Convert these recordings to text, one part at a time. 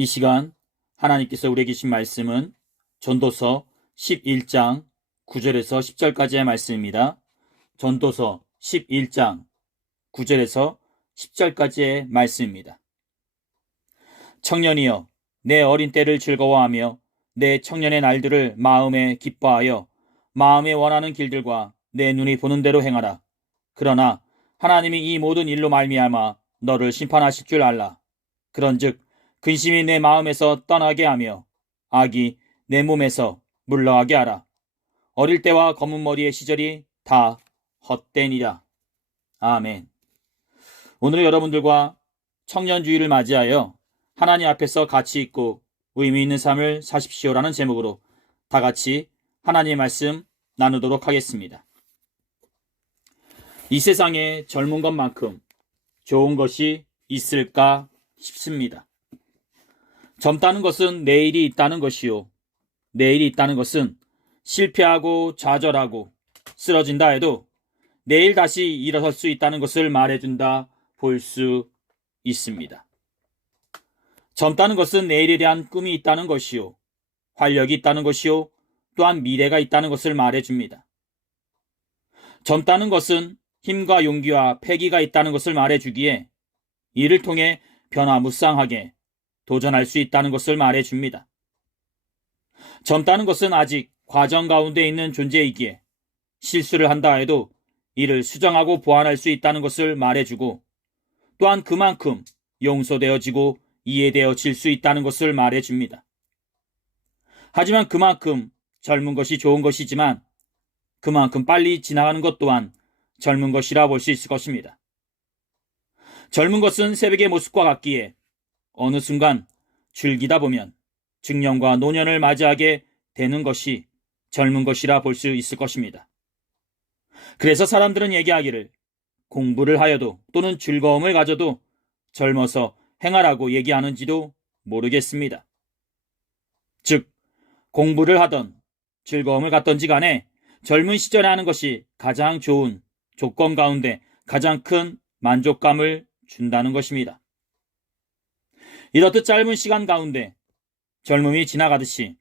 이 시간 하나님께서 우리에게 주신 말씀은 전도서 11장 9절에서 10절까지의 말씀입니다. 전도서 11장 9절에서 10절까지의 말씀입니다. 청년이여, 내 어린 때를 즐거워하며 내 청년의 날들을 마음에 기뻐하여 마음에 원하는 길들과 내 눈이 보는 대로 행하라. 그러나 하나님이 이 모든 일로 말미암아 너를 심판하실 줄 알라. 그런즉 근심이 내 마음에서 떠나게 하며 악이 내 몸에서 물러가게 하라. 어릴 때와 검은 머리의 시절이 다 헛되니라. 아멘. 오늘 여러분들과 청년주의를 맞이하여 하나님 앞에서 가치 있고 의미 있는 삶을 사십시오라는 제목으로 다 같이 하나님의 말씀 나누도록 하겠습니다. 이 세상에 젊은 것만큼 좋은 것이 있을까 싶습니다. 젊다는 것은 내일이 있다는 것이요. 내일이 있다는 것은 실패하고 좌절하고 쓰러진다 해도 내일 다시 일어설 수 있다는 것을 말해준다 볼 수 있습니다. 젊다는 것은 내일에 대한 꿈이 있다는 것이요. 활력이 있다는 것이요. 또한 미래가 있다는 것을 말해줍니다. 젊다는 것은 힘과 용기와 패기가 있다는 것을 말해주기에 이를 통해 변화무쌍하게 도전할 수 있다는 것을 말해 줍니다. 젊다는 것은 아직 과정 가운데 있는 존재이기에 실수를 한다 해도 이를 수정하고 보완할 수 있다는 것을 말해주고 또한 그만큼 용서되어지고 이해되어질 수 있다는 것을 말해줍니다. 하지만 그만큼 젊은 것이 좋은 것이지만 그만큼 빨리 지나가는 것 또한 젊은 것이라 볼 수 있을 것입니다. 젊은 것은 새벽의 모습과 같기에 어느 순간 즐기다 보면 중년과 노년을 맞이하게 되는 것이 젊은 것이라 볼 수 있을 것입니다. 그래서 사람들은 얘기하기를 공부를 하여도 또는 즐거움을 가져도 젊어서 행하라고 얘기하는지도 모르겠습니다. 즉, 공부를 하던 즐거움을 갖던지 간에 젊은 시절에 하는 것이 가장 좋은 조건 가운데 가장 큰 만족감을 준다는 것입니다. 이렇듯 짧은 시간 가운데 젊음이 지나가듯이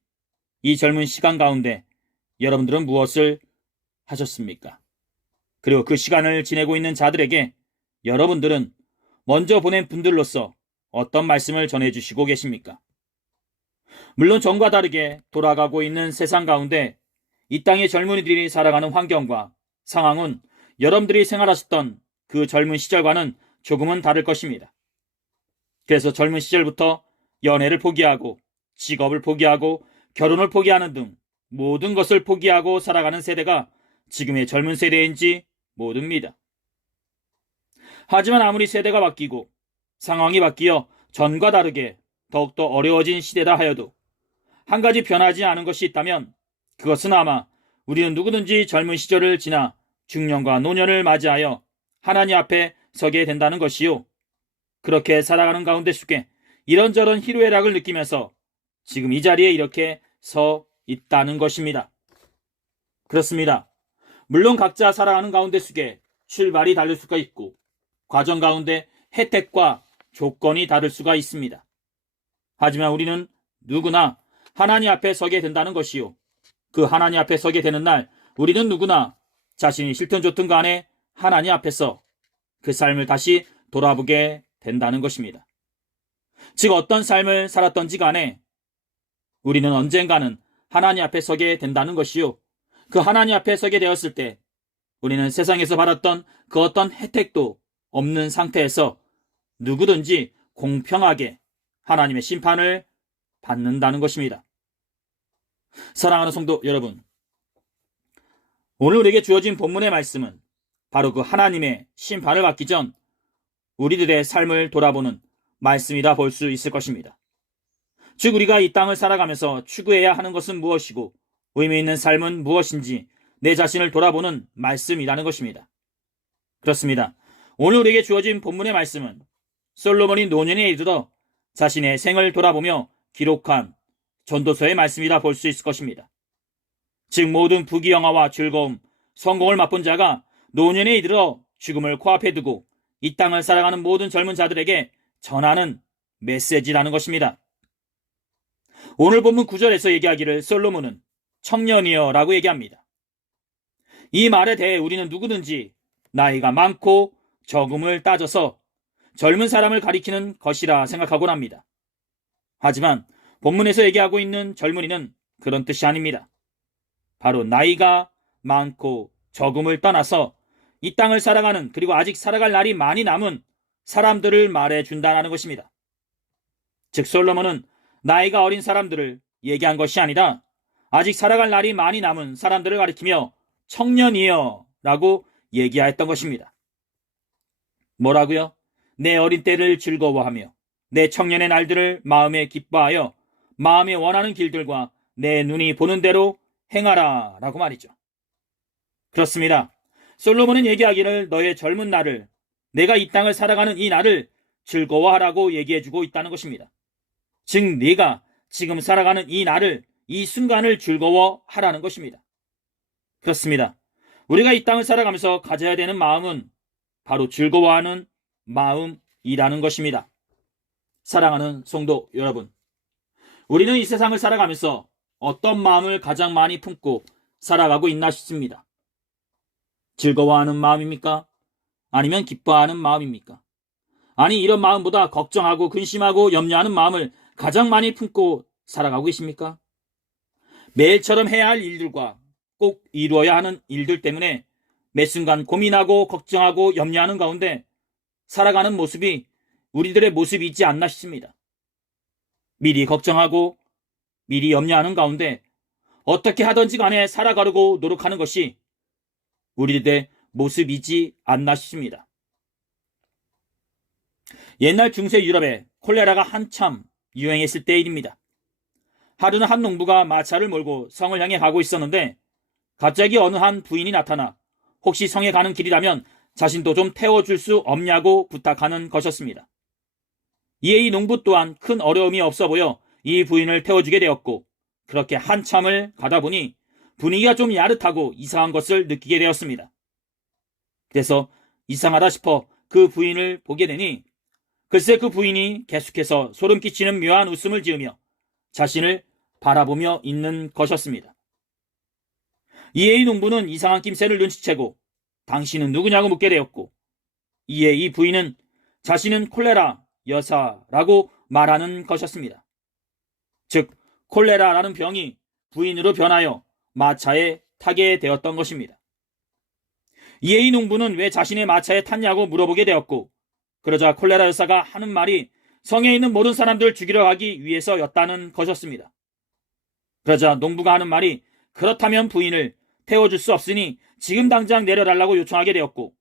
이 젊은 시간 가운데 여러분들은 무엇을 하셨습니까? 그리고 그 시간을 지내고 있는 자들에게 여러분들은 먼저 보낸 분들로서 어떤 말씀을 전해주시고 계십니까? 물론 전과 다르게 돌아가고 있는 세상 가운데 이 땅의 젊은이들이 살아가는 환경과 상황은 여러분들이 생활하셨던 그 젊은 시절과는 조금은 다를 것입니다. 그래서 젊은 시절부터 연애를 포기하고 직업을 포기하고 결혼을 포기하는 등 모든 것을 포기하고 살아가는 세대가 지금의 젊은 세대인지 모릅니다. 하지만 아무리 세대가 바뀌고 상황이 바뀌어 전과 다르게 더욱더 어려워진 시대다 하여도 한 가지 변하지 않은 것이 있다면 그것은 아마 우리는 누구든지 젊은 시절을 지나 중년과 노년을 맞이하여 하나님 앞에 서게 된다는 것이요. 그렇게 살아가는 가운데 속에 이런저런 희로애락을 느끼면서 지금 이 자리에 이렇게 서 있다는 것입니다. 그렇습니다. 물론 각자 살아가는 가운데 속에 출발이 다를 수가 있고 과정 가운데 혜택과 조건이 다를 수가 있습니다. 하지만 우리는 누구나 하나님 앞에 서게 된다는 것이요. 그 하나님 앞에 서게 되는 날 우리는 누구나 자신이 싫든 좋든 간에 하나님 앞에서 그 삶을 다시 돌아보게 된다는 것입니다. 즉 어떤 삶을 살았던지 간에 우리는 언젠가는 하나님 앞에 서게 된다는 것이요. 그 하나님 앞에 서게 되었을 때 우리는 세상에서 받았던 그 어떤 혜택도 없는 상태에서 누구든지 공평하게 하나님의 심판을 받는다는 것입니다. 사랑하는 성도 여러분, 오늘 우리에게 주어진 본문의 말씀은 바로 그 하나님의 심판을 받기 전 우리들의 삶을 돌아보는 말씀이라 볼수 있을 것입니다. 즉, 우리가 이 땅을 살아가면서 추구해야 하는 것은 무엇이고 의미 있는 삶은 무엇인지 내 자신을 돌아보는 말씀이라는 것입니다. 그렇습니다. 오늘 우리에게 주어진 본문의 말씀은 솔로몬이 노년에 이르러 자신의 생을 돌아보며 기록한 전도서의 말씀이라 볼 수 있을 것입니다. 즉 모든 부귀영화와 즐거움, 성공을 맛본 자가 노년에 이르러 죽음을 코앞에 두고 이 땅을 살아가는 모든 젊은 자들에게 전하는 메시지라는 것입니다. 오늘 본문 9절에서 얘기하기를 솔로몬은 청년이여 라고 얘기합니다. 이 말에 대해 우리는 누구든지 나이가 많고 적음을 따져서 젊은 사람을 가리키는 것이라 생각하곤 합니다. 하지만 본문에서 얘기하고 있는 젊은이는 그런 뜻이 아닙니다. 바로 나이가 많고 적음을 떠나서 이 땅을 살아가는 그리고 아직 살아갈 날이 많이 남은 사람들을 말해 준다는 것입니다. 즉 솔로몬은 나이가 어린 사람들을 얘기한 것이 아니라 아직 살아갈 날이 많이 남은 사람들을 가리키며 청년이여 라고 얘기하였던 것입니다. 뭐라고요? 내 어린 때를 즐거워하며 내 청년의 날들을 마음에 기뻐하여 마음에 원하는 길들과 내 눈이 보는 대로 행하라 라고 말이죠. 그렇습니다. 솔로몬은 얘기하기를 너의 젊은 날을 내가 이 땅을 살아가는 이 날을 즐거워하라고 얘기해주고 있다는 것입니다. 즉 네가 지금 살아가는 이 날을 이 순간을 즐거워하라는 것입니다. 그렇습니다. 우리가 이 땅을 살아가면서 가져야 되는 마음은 바로 즐거워하는 마음이라는 것입니다. 사랑하는 성도 여러분, 우리는 이 세상을 살아가면서 어떤 마음을 가장 많이 품고 살아가고 있나 싶습니다. 즐거워하는 마음입니까? 아니면 기뻐하는 마음입니까? 아니, 이런 마음보다 걱정하고 근심하고 염려하는 마음을 가장 많이 품고 살아가고 계십니까? 매일처럼 해야 할 일들과 꼭 이루어야 하는 일들 때문에 매 순간 고민하고 걱정하고 염려하는 가운데 살아가는 모습이 우리들의 모습이 있지 않나 싶습니다. 미리 걱정하고 미리 염려하는 가운데 어떻게 하든지 간에 살아가려고 노력하는 것이 우리들의 모습이지 않나 싶습니다. 옛날 중세 유럽에 콜레라가 한참 유행했을 때 일입니다. 하루는 한 농부가 마차를 몰고 성을 향해 가고 있었는데 갑자기 어느 한 부인이 나타나 혹시 성에 가는 길이라면 자신도 좀 태워줄 수 없냐고 부탁하는 것이었습니다. 이에 이 농부 또한 큰 어려움이 없어 보여 이 부인을 태워주게 되었고 그렇게 한참을 가다 보니 분위기가 좀 야릇하고 이상한 것을 느끼게 되었습니다. 그래서 이상하다 싶어 그 부인을 보게 되니 글쎄 그 부인이 계속해서 소름 끼치는 묘한 웃음을 지으며 자신을 바라보며 있는 것이었습니다. 이에 이 농부는 이상한 낌새를 눈치채고 당신은 누구냐고 묻게 되었고 이에 이 부인은 자신은 콜레라 여사라고 말하는 것이었습니다. 즉 콜레라라는 병이 부인으로 변하여 마차에 타게 되었던 것입니다. 이에 이 농부는 왜 자신의 마차에 탔냐고 물어보게 되었고 그러자 콜레라 여사가 하는 말이 성에 있는 모든 사람들을 죽이려 하기 위해서였다는 것이었습니다. 그러자 농부가 하는 말이 그렇다면 부인을 태워줄 수 없으니 지금 당장 내려달라고 요청하게 되었고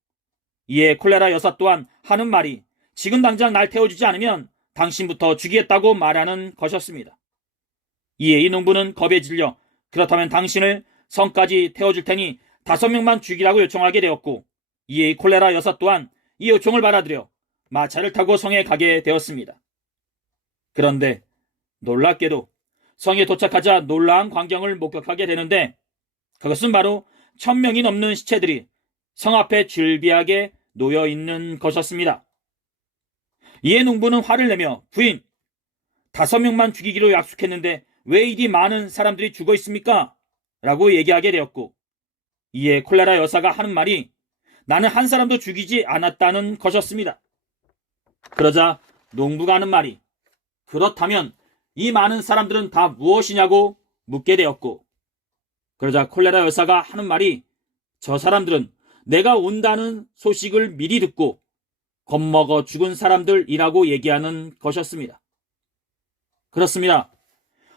이에 콜레라 여사 또한 하는 말이 지금 당장 날 태워주지 않으면 당신부터 죽이겠다고 말하는 것이었습니다. 이에 이 농부는 겁에 질려 그렇다면 당신을 성까지 태워줄 테니 다섯 명만 죽이라고 요청하게 되었고 이에 이 콜레라 여사 또한 이 요청을 받아들여 마차를 타고 성에 가게 되었습니다. 그런데 놀랍게도 성에 도착하자 놀라운 광경을 목격하게 되는데 그것은 바로 천 명이 넘는 시체들이 성 앞에 줄비하게 놓여 있는 것이었습니다. 이에 농부는 화를 내며 부인, 다섯 명만 죽이기로 약속했는데 왜 이리 많은 사람들이 죽어 있습니까? 라고 얘기하게 되었고, 이에 콜레라 여사가 하는 말이 나는 한 사람도 죽이지 않았다는 것이었습니다. 그러자 농부가 하는 말이 그렇다면 이 많은 사람들은 다 무엇이냐고 묻게 되었고, 그러자 콜레라 여사가 하는 말이 저 사람들은 내가 온다는 소식을 미리 듣고 겁먹어 죽은 사람들이라고 얘기하는 것이었습니다. 그렇습니다.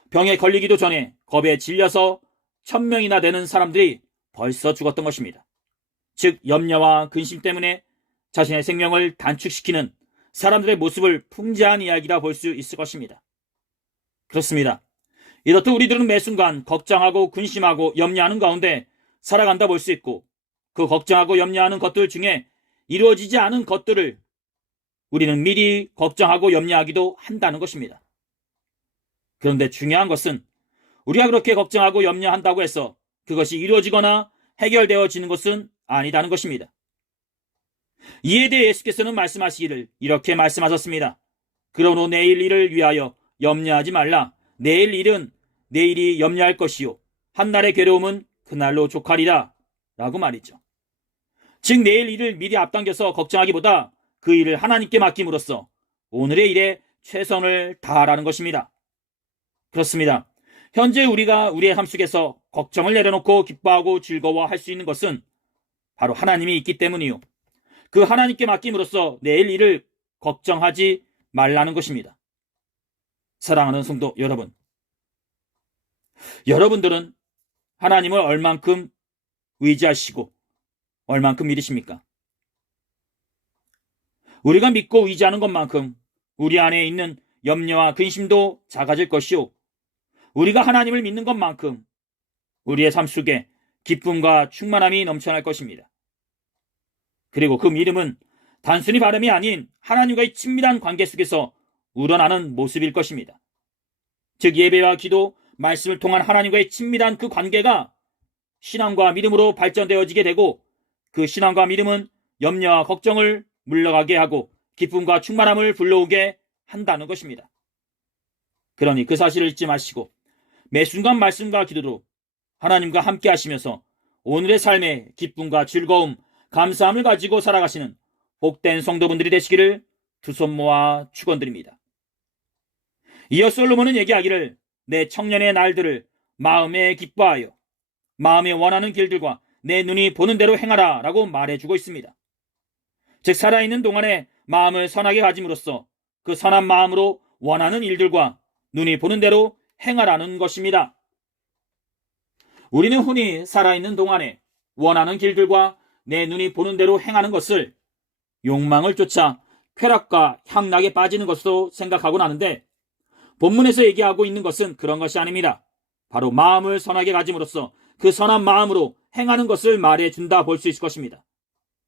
병에 걸리기도 전에 겁에 질려서 천명이나 되는 사람들이 벌써 죽었던 것입니다. 즉 염려와 근심 때문에 자신의 생명을 단축시키는 사람들의 모습을 풍자한 이야기라 볼 수 있을 것입니다. 그렇습니다. 이렇듯 우리들은 매 순간 걱정하고 근심하고 염려하는 가운데 살아간다 볼 수 있고 그 걱정하고 염려하는 것들 중에 이루어지지 않은 것들을 우리는 미리 걱정하고 염려하기도 한다는 것입니다. 그런데 중요한 것은 우리가 그렇게 걱정하고 염려한다고 해서 그것이 이루어지거나 해결되어지는 것은 아니다는 것입니다. 이에 대해 예수께서는 말씀하시기를 이렇게 말씀하셨습니다. 그러므로 내일 일을 위하여 염려하지 말라. 내일 일은 내일이 염려할 것이요. 한날의 괴로움은 그날로 족하리라. 라고 말이죠. 즉, 내일 일을 미리 앞당겨서 걱정하기보다 그 일을 하나님께 맡김으로써 오늘의 일에 최선을 다하라는 것입니다. 그렇습니다. 현재 우리가 우리의 삶 속에서 걱정을 내려놓고 기뻐하고 즐거워할 수 있는 것은 바로 하나님이 있기 때문이요. 그 하나님께 맡김으로써 내일 일을 걱정하지 말라는 것입니다. 사랑하는 성도 여러분. 여러분들은 하나님을 얼만큼 의지하시고 얼만큼 믿으십니까? 우리가 믿고 의지하는 것만큼 우리 안에 있는 염려와 근심도 작아질 것이요. 우리가 하나님을 믿는 것만큼 우리의 삶 속에 기쁨과 충만함이 넘쳐날 것입니다. 그리고 그 믿음은 단순히 발음이 아닌 하나님과의 친밀한 관계 속에서 우러나는 모습일 것입니다. 즉 예배와 기도, 말씀을 통한 하나님과의 친밀한 그 관계가 신앙과 믿음으로 발전되어지게 되고 그 신앙과 믿음은 염려와 걱정을 물러가게 하고 기쁨과 충만함을 불러오게 한다는 것입니다. 그러니 그 사실을 잊지 마시고 매 순간 말씀과 기도로 하나님과 함께 하시면서 오늘의 삶에 기쁨과 즐거움, 감사함을 가지고 살아가시는 복된 성도분들이 되시기를 두 손 모아 축원드립니다. 이어 솔로몬은 얘기하기를 내 청년의 날들을 마음에 기뻐하여 마음에 원하는 길들과 내 눈이 보는 대로 행하라 라고 말해주고 있습니다. 즉 살아있는 동안에 마음을 선하게 가짐으로써 그 선한 마음으로 원하는 일들과 눈이 보는 대로 행하라는 것입니다. 우리는 흔히 살아있는 동안에 원하는 길들과 내 눈이 보는 대로 행하는 것을 욕망을 쫓아 쾌락과 향락에 빠지는 것으로 생각하곤 하는데 본문에서 얘기하고 있는 것은 그런 것이 아닙니다. 바로 마음을 선하게 가짐으로써 그 선한 마음으로 행하는 것을 말해준다 볼 수 있을 것입니다.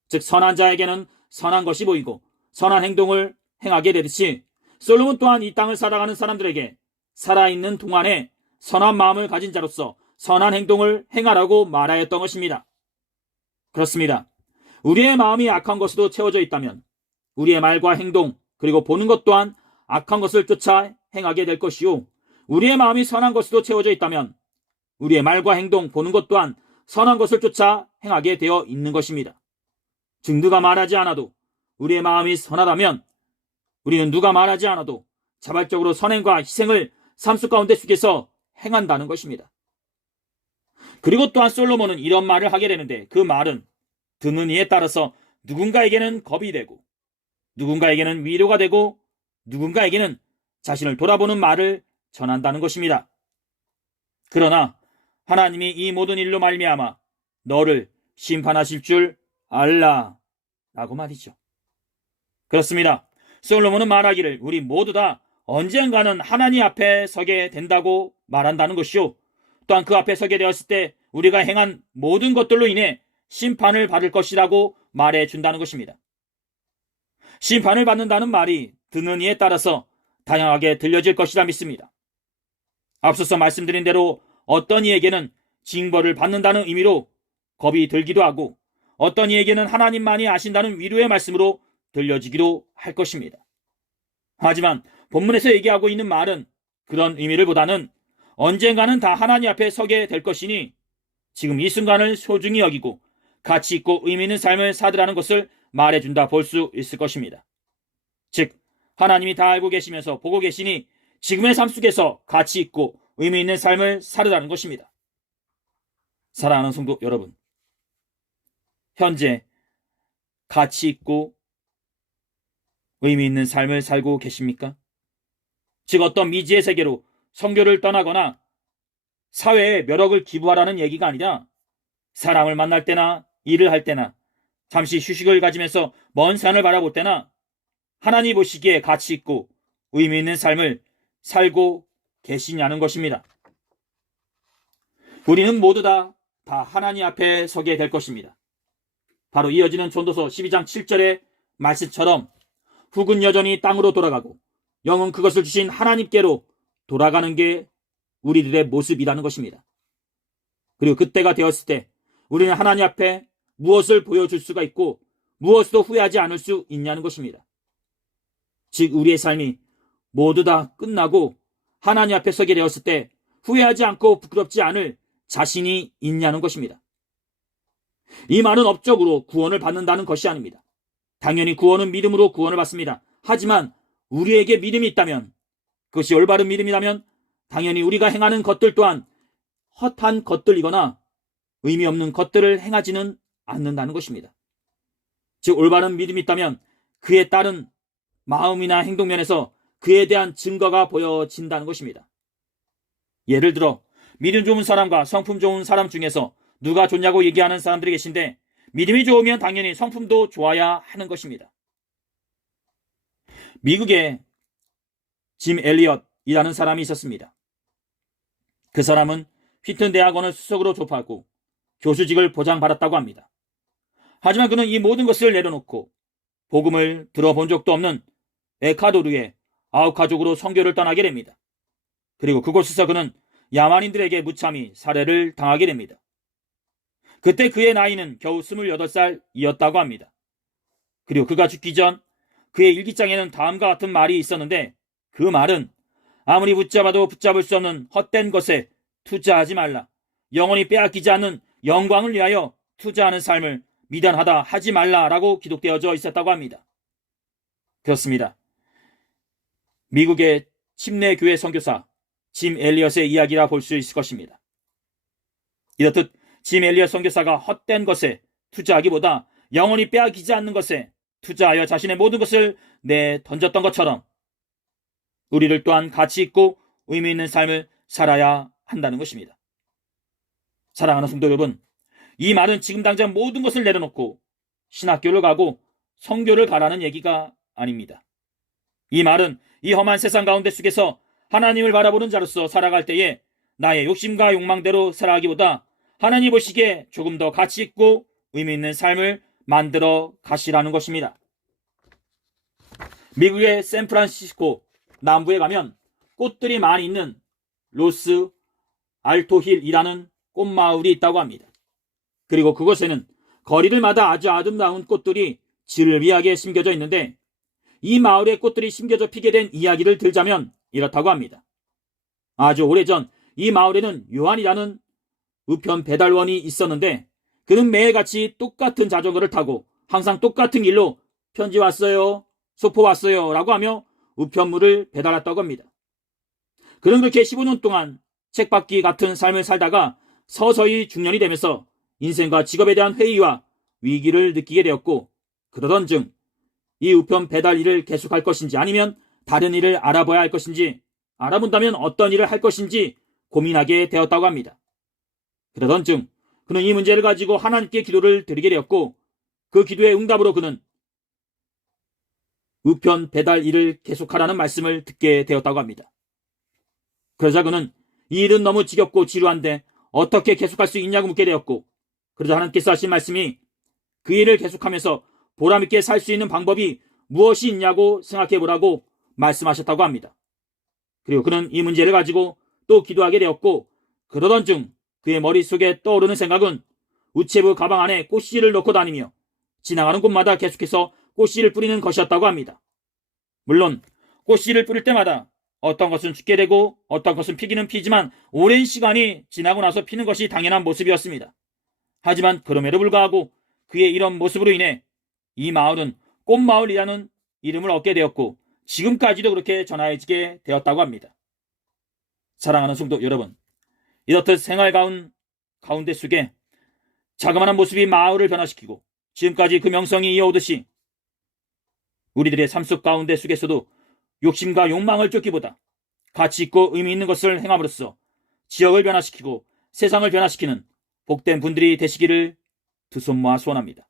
즉 선한 자에게는 선한 것이 보이고 선한 행동을 행하게 되듯이 솔로몬 또한 이 땅을 살아가는 사람들에게 살아있는 동안에 선한 마음을 가진 자로서 선한 행동을 행하라고 말하였던 것입니다. 그렇습니다. 우리의 마음이 악한 것으로 채워져 있다면 우리의 말과 행동 그리고 보는 것 또한 악한 것을 쫓아 행하게 될 것이요. 우리의 마음이 선한 것으로 채워져 있다면 우리의 말과 행동 보는 것 또한 선한 것을 쫓아 행하게 되어 있는 것입니다. 즉 누가 말하지 않아도 우리의 마음이 선하다면 우리는 누가 말하지 않아도 자발적으로 선행과 희생을 삶속 가운데 속에서 행한다는 것입니다. 그리고 또한 솔로몬은 이런 말을 하게 되는데 그 말은 듣는 이에 따라서 누군가에게는 겁이 되고 누군가에게는 위로가 되고 누군가에게는 자신을 돌아보는 말을 전한다는 것입니다. 그러나 하나님이 이 모든 일로 말미암아 너를 심판하실 줄 알라 라고 말이죠. 그렇습니다. 솔로몬은 말하기를 우리 모두 다 언젠가는 하나님 앞에 서게 된다고 말한다는 것이요. 또한 그 앞에 서게 되었을 때 우리가 행한 모든 것들로 인해 심판을 받을 것이라고 말해 준다는 것입니다. 심판을 받는다는 말이 듣는 이에 따라서 다양하게 들려질 것이라 믿습니다. 앞서서 말씀드린 대로 어떤 이에게는 징벌을 받는다는 의미로 겁이 들기도 하고 어떤 이에게는 하나님만이 아신다는 위로의 말씀으로 들려지기도 할 것입니다. 하지만 본문에서 얘기하고 있는 말은 그런 의미를 보다는 언젠가는 다 하나님 앞에 서게 될 것이니 지금 이 순간을 소중히 여기고 가치 있고 의미 있는 삶을 살으라는 것을 말해준다 볼 수 있을 것입니다. 즉 하나님이 다 알고 계시면서 보고 계시니 지금의 삶 속에서 가치 있고 의미 있는 삶을 살으라는 것입니다. 사랑하는 성도 여러분, 현재 가치 있고 의미 있는 삶을 살고 계십니까? 즉 어떤 미지의 세계로 성교를 떠나거나 사회에 몇 억을 기부하라는 얘기가 아니라 사람을 만날 때나 일을 할 때나 잠시 휴식을 가지면서 먼 산을 바라볼 때나 하나님 보시기에 가치 있고 의미 있는 삶을 살고 계시냐는 것입니다. 우리는 모두 다, 다 하나님 앞에 서게 될 것입니다. 바로 이어지는 전도서 12장 7절의 말씀처럼 훅은 여전히 땅으로 돌아가고 영은 그것을 주신 하나님께로 돌아가는 게 우리들의 모습이라는 것입니다. 그리고 그때가 되었을 때 우리는 하나님 앞에 무엇을 보여줄 수가 있고 무엇도 후회하지 않을 수 있냐는 것입니다. 즉 우리의 삶이 모두 다 끝나고 하나님 앞에 서게 되었을 때 후회하지 않고 부끄럽지 않을 자신이 있냐는 것입니다. 이 말은 업적으로 구원을 받는다는 것이 아닙니다. 당연히 구원은 믿음으로 구원을 받습니다. 하지만 우리에게 믿음이 있다면 그것이 올바른 믿음이라면 당연히 우리가 행하는 것들 또한 헛한 것들이거나 의미 없는 것들을 행하지는 않는다는 것입니다. 즉 올바른 믿음이 있다면 그에 따른 마음이나 행동면에서 그에 대한 증거가 보여진다는 것입니다. 예를 들어 믿음 좋은 사람과 성품 좋은 사람 중에서 누가 좋냐고 얘기하는 사람들이 계신데 믿음이 좋으면 당연히 성품도 좋아야 하는 것입니다. 미국에 짐 엘리엇이라는 사람이 있었습니다. 그 사람은 휘튼 대학원을 수석으로 졸업하고 교수직을 보장받았다고 합니다. 하지만 그는 이 모든 것을 내려놓고 복음을 들어본 적도 없는 에카도르의 아홉 가족으로 선교를 떠나게 됩니다. 그리고 그곳에서 그는 야만인들에게 무참히 살해를 당하게 됩니다. 그때 그의 나이는 겨우 28살이었다고 합니다. 그리고 그가 죽기 전 그의 일기장에는 다음과 같은 말이 있었는데 그 말은 아무리 붙잡아도 붙잡을 수 없는 헛된 것에 투자하지 말라. 영원히 빼앗기지 않는 영광을 위하여 투자하는 삶을 미련하다 하지 말라라고 기록되어져 있었다고 합니다. 그렇습니다. 미국의 침례 교회 선교사 짐 엘리엇의 이야기라 볼 수 있을 것입니다. 이렇듯 짐 엘리엇 선교사가 헛된 것에 투자하기보다 영원히 빼앗기지 않는 것에 투자하여 자신의 모든 것을 내 던졌던 것처럼 우리를 또한 가치 있고 의미 있는 삶을 살아야 한다는 것입니다. 사랑하는 성도 여러분, 이 말은 지금 당장 모든 것을 내려놓고 신학교를 가고 성교를 가라는 얘기가 아닙니다. 이 말은 이 험한 세상 가운데 속에서 하나님을 바라보는 자로서 살아갈 때에 나의 욕심과 욕망대로 살아가기보다 하나님 보시기에 조금 더 가치 있고 의미 있는 삶을 만들어 가시라는 것입니다. 미국의 샌프란시스코 남부에 가면 꽃들이 많이 있는 로스 알토힐이라는 꽃마을이 있다고 합니다. 그리고 그곳에는 거리들마다 아주 아름다운 꽃들이 질비하게 심겨져 있는데 이 마을에 꽃들이 심겨져 피게 된 이야기를 들자면 이렇다고 합니다. 아주 오래전 이 마을에는 요한이라는 우편 배달원이 있었는데 그는 매일같이 똑같은 자전거를 타고 항상 똑같은 길로 편지 왔어요, 소포 왔어요 라고 하며 우편물을 배달했다고 합니다. 그는 그렇게 15년 동안 책받기 같은 삶을 살다가 서서히 중년이 되면서 인생과 직업에 대한 회의와 위기를 느끼게 되었고 그러던 중 이 우편 배달 일을 계속할 것인지 아니면 다른 일을 알아봐야 할 것인지 알아본다면 어떤 일을 할 것인지 고민하게 되었다고 합니다. 그러던 중 그는 이 문제를 가지고 하나님께 기도를 드리게 되었고 그 기도의 응답으로 그는 우편 배달 일을 계속하라는 말씀을 듣게 되었다고 합니다. 그러자 그는 이 일은 너무 지겹고 지루한데 어떻게 계속할 수 있냐고 묻게 되었고 그러자 하나님께서 하신 말씀이 그 일을 계속하면서 보람있게 살 수 있는 방법이 무엇이 있냐고 생각해 보라고 말씀하셨다고 합니다. 그리고 그는 이 문제를 가지고 또 기도하게 되었고 그러던 중 그의 머릿속에 떠오르는 생각은 우체부 가방 안에 꽃씨를 넣고 다니며 지나가는 곳마다 계속해서 꽃씨를 뿌리는 것이었다고 합니다. 물론 꽃씨를 뿌릴 때마다 어떤 것은 죽게 되고 어떤 것은 피기는 피지만 오랜 시간이 지나고 나서 피는 것이 당연한 모습이었습니다. 하지만 그럼에도 불구하고 그의 이런 모습으로 인해 이 마을은 꽃마을이라는 이름을 얻게 되었고 지금까지도 그렇게 전해지게 되었다고 합니다. 사랑하는 성도 여러분, 이렇듯 생활 가운 가운데 속에 자그마한 모습이 마을을 변화시키고 지금까지 그 명성이 이어오듯이 우리들의 삶 속 가운데 속에서도 욕심과 욕망을 쫓기보다 가치 있고 의미 있는 것을 행함으로써 지역을 변화시키고 세상을 변화시키는 복된 분들이 되시기를 두 손 모아 소원합니다.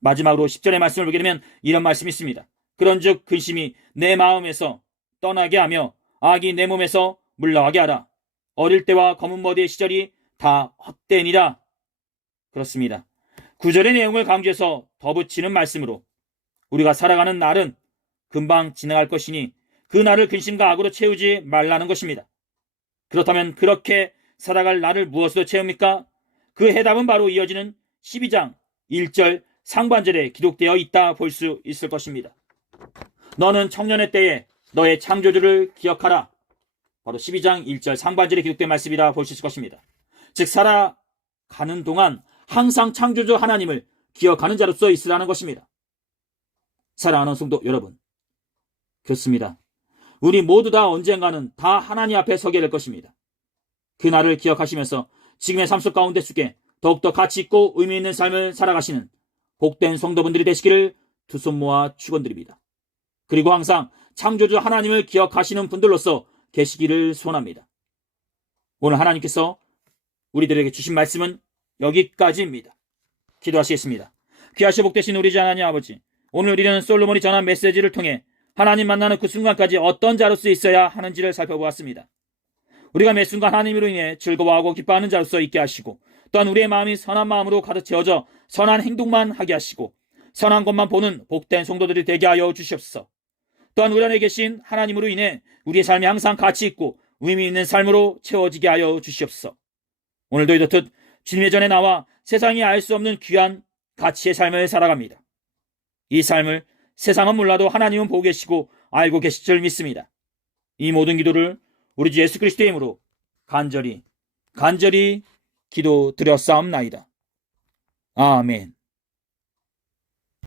마지막으로 10절의 말씀을 보게 되면 이런 말씀이 있습니다. 그런즉 근심이 내 마음에서 떠나게 하며 악이 내 몸에서 물러가게 하라. 어릴 때와 검은 머리의 시절이 다 헛되니라. 그렇습니다. 구절의 내용을 강조해서 덧붙이는 말씀으로 우리가 살아가는 날은 금방 지나갈 것이니 그 날을 근심과 악으로 채우지 말라는 것입니다. 그렇다면 그렇게 살아갈 날을 무엇으로 채웁니까? 그 해답은 바로 이어지는 12장 1절 상반절에 기록되어 있다 볼 수 있을 것입니다. 너는 청년의 때에 너의 창조주를 기억하라. 바로 12장 1절 상반절에 기록된 말씀이라 볼 수 있을 것입니다. 즉 살아가는 동안 항상 창조주 하나님을 기억하는 자로서 있으라는 것입니다. 사랑하는 성도 여러분, 그렇습니다. 우리 모두 다 언젠가는 다 하나님 앞에 서게 될 것입니다. 그날을 기억하시면서 지금의 삶 속 가운데 속에 더욱더 가치 있고 의미 있는 삶을 살아가시는 복된 성도분들이 되시기를 두 손 모아 축원드립니다. 그리고 항상 창조주 하나님을 기억하시는 분들로서 계시기를 소원합니다. 오늘 하나님께서 우리들에게 주신 말씀은 여기까지입니다. 기도하시겠습니다. 귀하시 복되신 우리 주 하나님 아버지, 오늘 우리는 솔로몬이 전한 메시지를 통해 하나님 만나는 그 순간까지 어떤 자로서 있어야 하는지를 살펴보았습니다. 우리가 매 순간 하나님으로 인해 즐거워하고 기뻐하는 자로서 있게 하시고 또한 우리의 마음이 선한 마음으로 가득 채워져 선한 행동만 하게 하시고 선한 것만 보는 복된 성도들이 되게 하여 주시옵소서. 또한 우리 안에 계신 하나님으로 인해 우리의 삶이 항상 가치 있고 의미 있는 삶으로 채워지게 하여 주시옵소서. 오늘도 이렇듯 주님의 전에 나와 세상이 알 수 없는 귀한 가치의 삶을 살아갑니다. 이 삶을 세상은 몰라도 하나님은 보고 계시고 알고 계실 줄 믿습니다. 이 모든 기도를 우리 주 예수 그리스도의 이름으로 간절히 간절히 기도 드렸사옵나이다. 아멘.